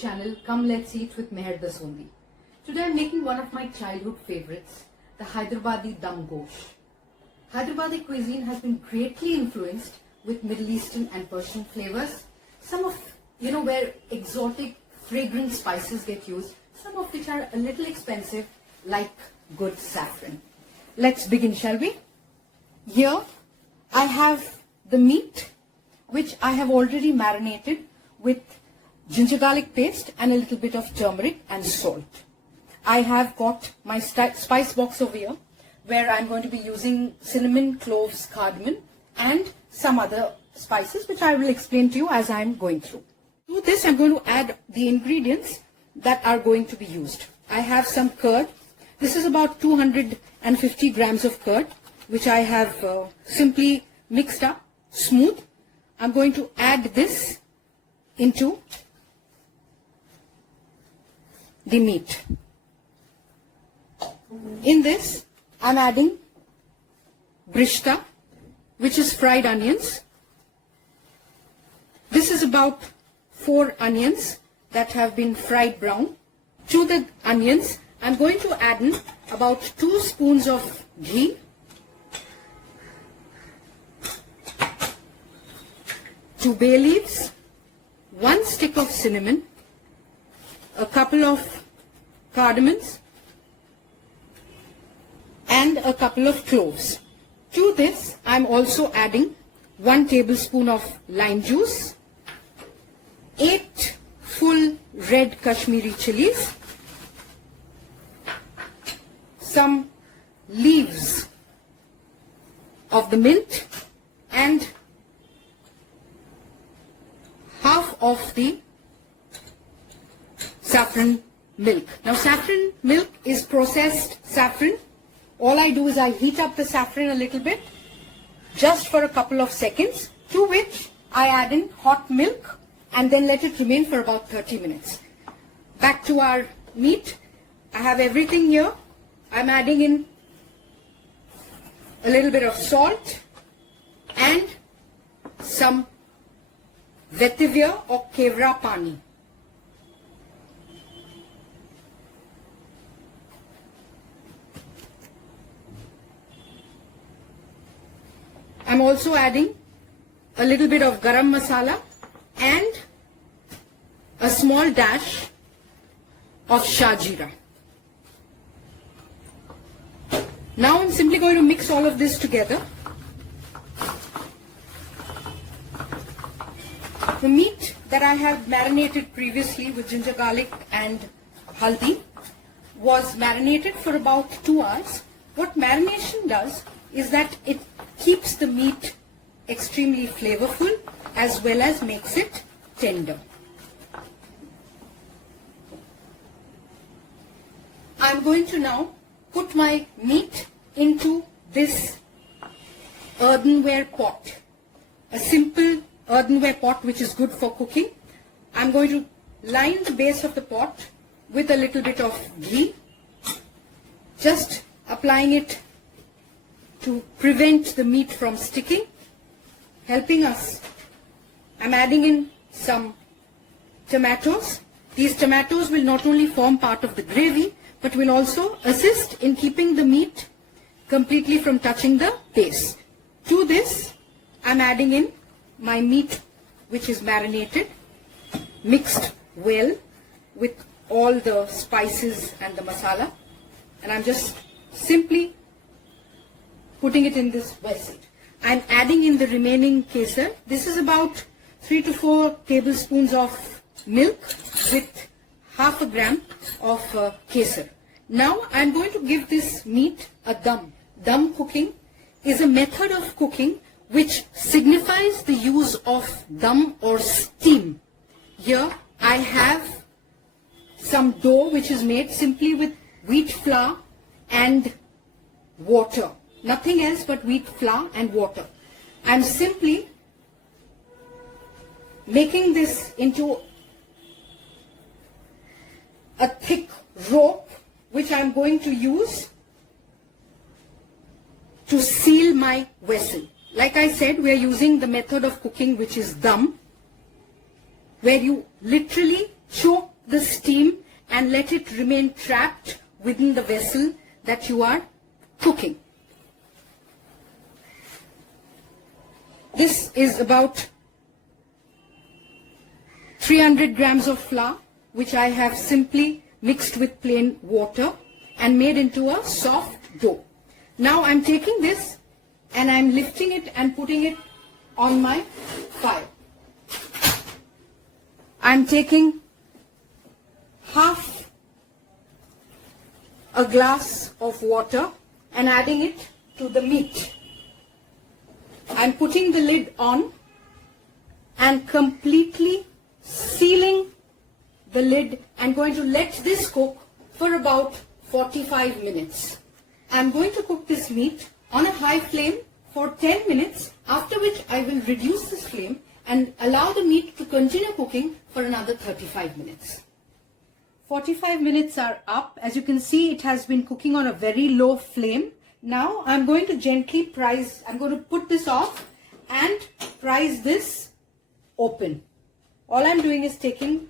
channel Come Let's Eat with Meher Dasundi. Today I'm making one of my childhood favorites, the Hyderabadi Dum Gosht. Hyderabadi cuisine has been greatly influenced with Middle Eastern and Persian flavors. Some of, where exotic fragrant spices get used, some of which are a little expensive, like good saffron. Let's begin, shall we? Here I have the meat, which I have already marinated with ginger garlic paste and a little bit of turmeric and salt. I have got my spice box over here, where I'm going to be using cinnamon, cloves, cardamom and some other spices, which I will explain to you as I'm going through. To this I'm going to add the ingredients that are going to be used. I have some curd. This is about 250 grams of curd, which I have simply mixed up smooth. I'm going to add this into the meat. In this, I'm adding brishta, which is fried onions. This is about 4 onions that have been fried brown. To the onions, I'm going to add in about 2 spoons of ghee, 2 bay leaves, 1 stick of cinnamon, a couple of cardamoms, and a couple of cloves. To this, I'm also adding 1 tablespoon of lime juice, 8 full red Kashmiri chilies, some leaves of the mint, and half of the saffron milk. Now saffron milk is processed saffron. All I do is I heat up the saffron a little bit, just for a couple of seconds, to which I add in hot milk and then let it remain for about 30 minutes. Back to our meat. I have everything here. I'm adding in a little bit of salt and some vetiver or kevra pani. I'm also adding a little bit of garam masala and a small dash of shah jeera. Now I'm simply going to mix all of this together. The meat that I have marinated previously with ginger garlic and haldi was marinated for about 2 hours. What marination does is that it keeps the meat extremely flavorful as well as makes it tender. I'm going to now put my meat into this earthenware pot, a simple earthenware pot which is good for cooking. I'm going to line the base of the pot with a little bit of ghee, just applying it to prevent the meat from sticking, helping us. I'm adding in some tomatoes. These tomatoes will not only form part of the gravy, but will also assist in keeping the meat completely from touching the base. To this, I'm adding in my meat, which is marinated, mixed well with all the spices and the masala, and I'm just simply putting it in this vessel. I'm adding in the remaining kesar. This is about 3 to 4 tablespoons of milk with half a gram of kesar. Now I'm going to give this meat a dum. Dum cooking is a method of cooking which signifies the use of dum or steam. Here I have some dough which is made simply with wheat flour and water. Nothing else but wheat flour and water. I'm simply making this into a thick rope which I'm going to use to seal my vessel. Like I said, we are using the method of cooking which is dum, where you literally choke the steam and let it remain trapped within the vessel that you are cooking. This is about 300 grams of flour, which I have simply mixed with plain water and made into a soft dough. Now I'm taking this and I'm lifting it and putting it on my fire. I'm taking half a glass of water and adding it to the meat. I'm putting the lid on and completely sealing the lid and going to let this cook for about 45 minutes. I'm going to cook this meat on a high flame for 10 minutes, after which I will reduce this flame and allow the meat to continue cooking for another 35 minutes. 45 minutes are up. As you can see, it has been cooking on a very low flame. Now I'm going to gently I'm going to put this off and prise this open. All I'm doing is taking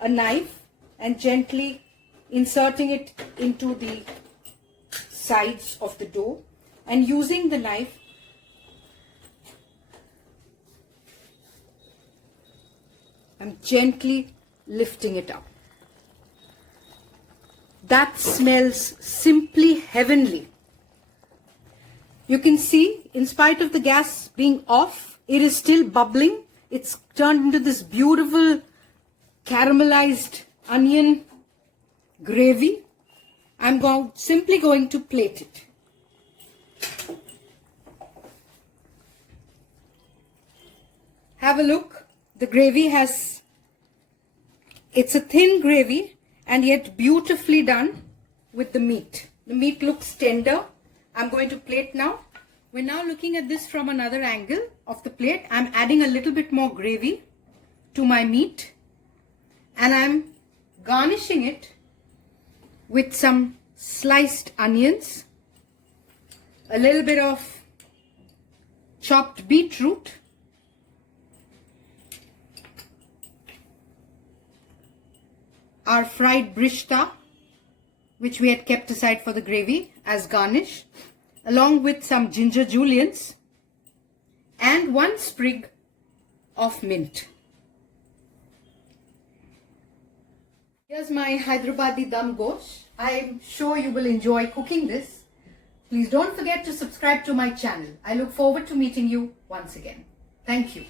a knife and gently inserting it into the sides of the dough and using the knife I'm gently lifting it up. That smells simply heavenly. You can see, in spite of the gas being off, it is still bubbling. It's turned into this beautiful caramelized onion gravy. I'm simply going to plate it. Have a look. The gravy it's a thin gravy and yet beautifully done with the meat. The meat looks tender. I'm going to plate now. We're now looking at this from another angle of the plate. I'm adding a little bit more gravy to my meat and I'm garnishing it with some sliced onions, a little bit of chopped beetroot, our fried brishta, which we had kept aside for the gravy as garnish, along with some ginger julienne and 1 sprig of mint. Here's my Hyderabadi Dum Gosht. I'm sure you will enjoy cooking this. Please don't forget to subscribe to my channel. I look forward to meeting you once again. Thank you.